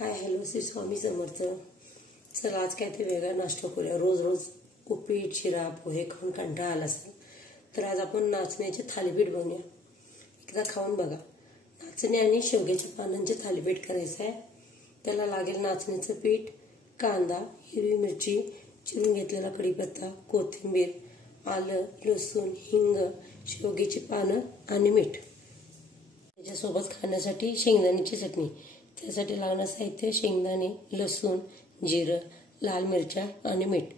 Hi hello Shri Swami Samarth. चला आज काय ते वेगळा नाश्ता करूया। रोज रोज उपीट शिरा पोहे खाऊन कंटाळा आला असेल तर आज आपण नाचण्याचे थालीपीठ बनवूया। एकदा खाऊन बघा। नाचणे आणि शेवग्याच्या पानांचे थालीपीठ करायचं आहे। त्याला लागेल नाचण्याचं पीठ, कांदा, हिरवी मिरची, चिरून घेतलेला कढीपत्ता, कोथिंबीर, आलं, लसूण, हिंग, शेवग्याची पानं आणि मीठ। त्याच्यासोबत खाण्यासाठी शेंगदाण्याची चटणी। त्यासाठी लागणारं साहित्य शेंगदाणे, लसूण, जिरं, लाल मिरच्या आणि मीठ।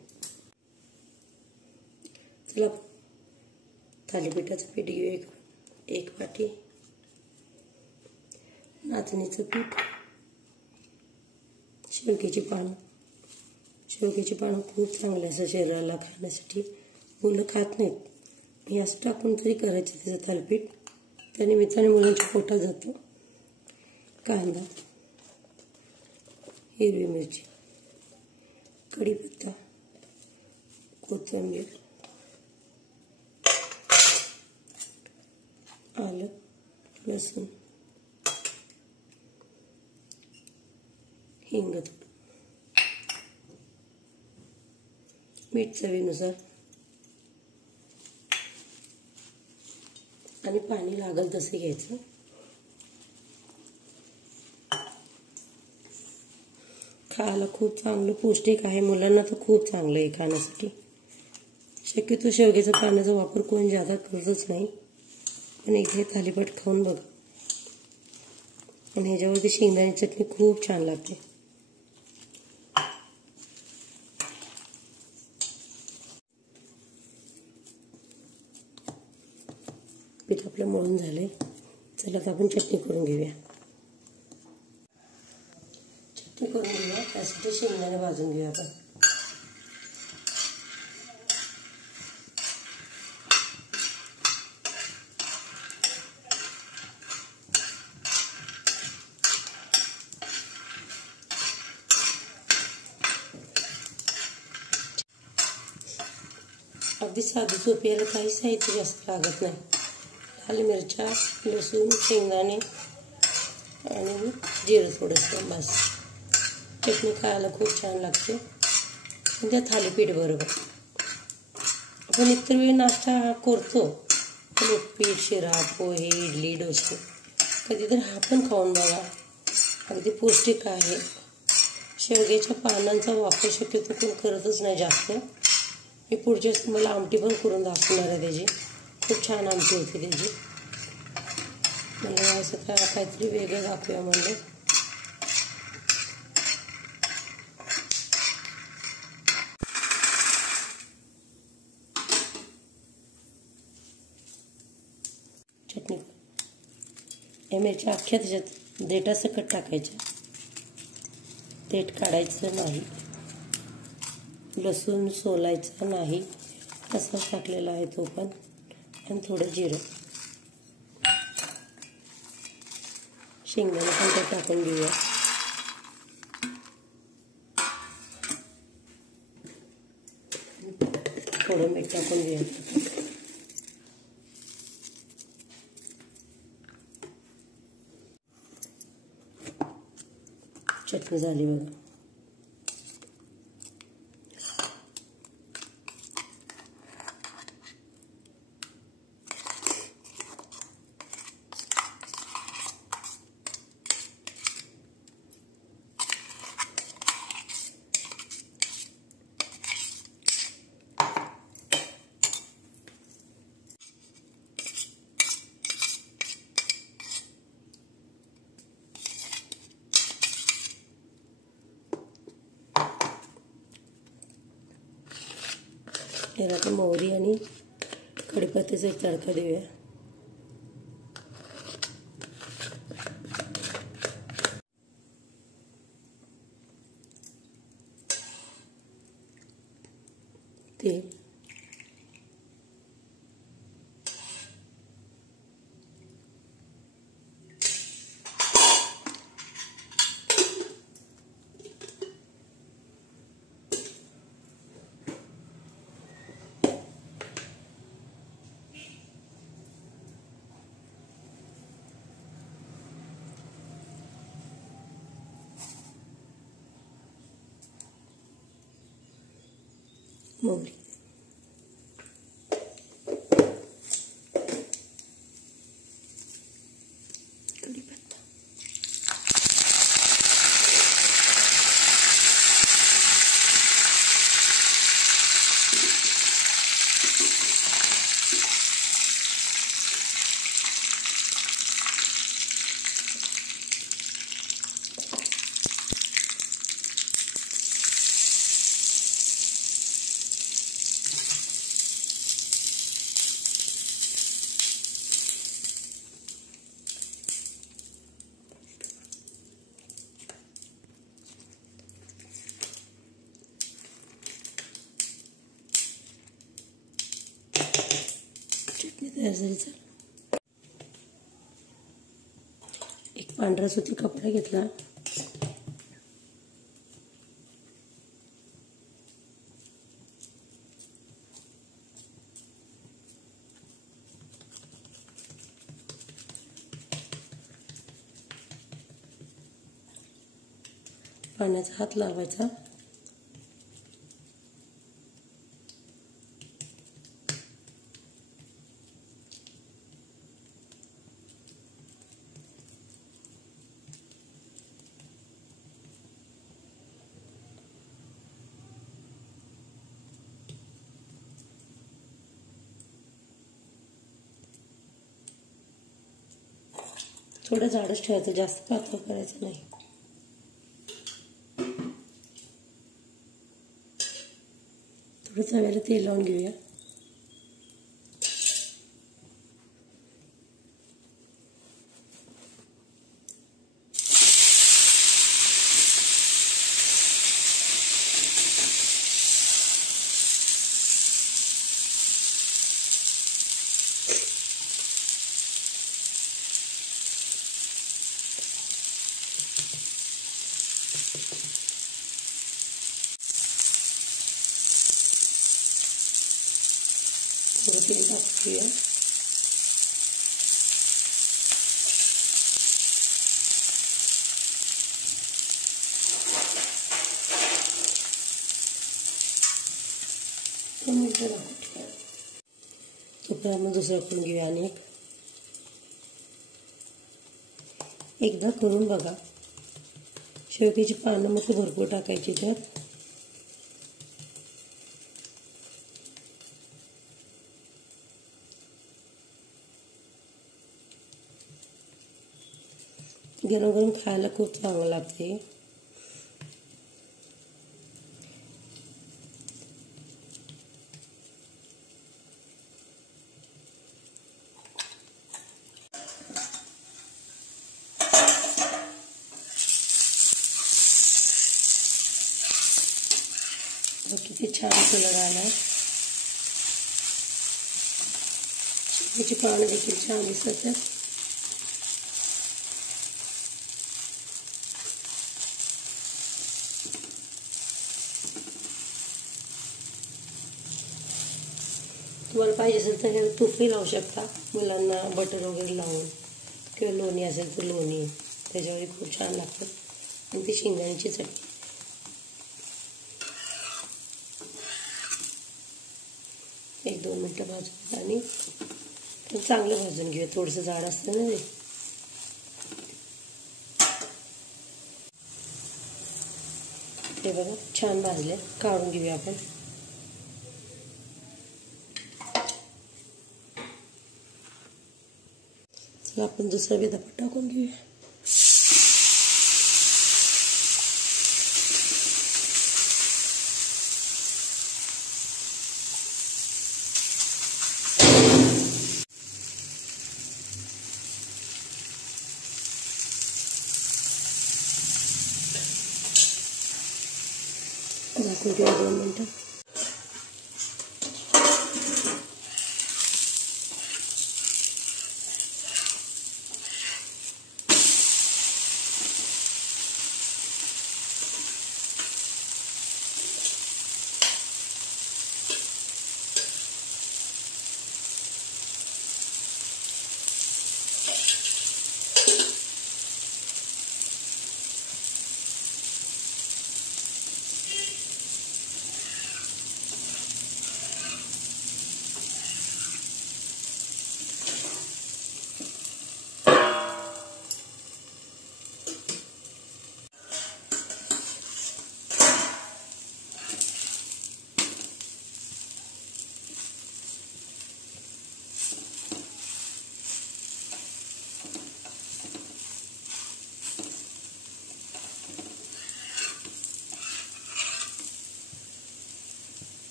चला थालीपीठाचं पीठ घेऊया। एक वाटी नाचणीचं पीठ, शेवग्याची पानं। शेवग्याची पानं खूप चांगले असं शरीराला खाण्यासाठी। मुलं खात नाहीत, हे असं टाकून तरी करायचं त्याचं थालीपीठ, त्या निमित्ताने मुलांच्या पोटात जातं। कांदा, हिरवी मिरची, कढीपत्ता, कोथिंबीर, आलं, लसूण, हिंग, मीठ चवीनुसार आणि पाणी लागेल तसे घ्यायचं। खायला खूप चांगलं पौष्टिक आहे, मुलांना तर खूप चांगलं आहे खाण्यासाठी। शक्यतो शेवग्याच्या पानाचा वापर कोण जादा करतच नाही, पण एकदा हे थालीपीठ खाऊन बघा। आणि ह्याच्यावरती शेंगदाणे चटणी खूप छान लागते। पीठ आपलं मळून झालंय। चला आता आपण चटणी करून घेऊया। चटणी करून घेऊया, त्यासाठी शेंगदाणे भाजून घेऊया आपण। अगदी साधी सोपी, याला काही साहित्य जास्त लागत नाही। लाल मिरच्या, लसूण, शेंगदाणे आणि जिरं थोडंसं, बस। चटणी खायला खूप छान लागते आणि त्या थालीपीठ बरोबर। आपण इतर वेळी नाश्ता करतो, उपीट शिरा पोहे इडली डोसे, कधीतरी हा पण खाऊन बघा, अगदी पौष्टिक आहे। शेवग्याच्या पानांचा वापर शक्यतो कोण करतच नाही जास्त। मी पुढच्या वेळेस तुम्हाला आमटी पण करून दाखवणार आहे त्याची, खूप छान आमटी होती त्याची। म्हणजे असं काहीतरी वेगळं दाखवूया म्हणलं। चटणी या मिरच्या अख्ख्या त्याच्यात देठासकट टाकायच्या, देठ काढायचं नाही, लसूण सोलायचं नाही, तसाच टाकलेला आहे तो पण। आणि थोडं जिरं, शेंगदाणे पण त्यात टाकून घेऊया। थोडं मीठ टाकून घेऊया। चटणी झाली बघा। याला आता मोहरी आणि कढीपत्त्याचा एक तडका देऊया। तेल, मोहरी, कढीपत्ता, चटणी तयार झाली. चल, एक पांढरा सुती कपडा घेतला. पाण्याचा हात लावायचा. थोडं जाडच ठेवायचं, जास्त पातळ करायचं नाही. थोडं तव्याला तेल लावून घेऊया. थोडं तेल टाकूया. तोपर्यंत आपण दुसरं करून घेऊया. आणि एकदा करून बघा. शेवग्याची पानं मग भरपूर टाकायची त्यात. गरम गरम खायला खूप चांगलं लागते. किती छान कलर आला. शेवग्याची पानं देखील छान दिसत आहेत. तुम्हाला पाहिजे असेल तर तूपही लावू शकता. मुलांना बटर वगैरे लावून, किंवा लोणी असेल तर लोणी, त्याच्यावर खूप छान लागतं. आणि ती शेंगदाण्याची चटणी. एक 2 मिनटं भाजून आणि चांगलं भाजून घेऊया. थोडंसं जाड असतं ना ते. ते बघा छान भाजले. काढून घेऊया आपण. चला आपण दुसरा बी धपाटा टाकून घेऊया. झाकून ठेवा 2 मिनटं.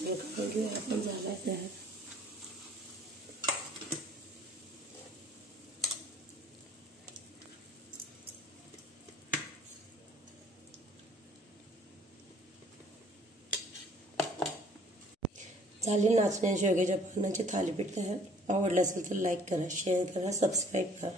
सगळं खाऊन घेऊया आपण. झाला तयार. झाली नाचण्या शेवग्याच्या पानाची थालीपीठ तयार. आवडलं असेल तर लाईक करा, शेअर करा, सबस्क्राईब करा.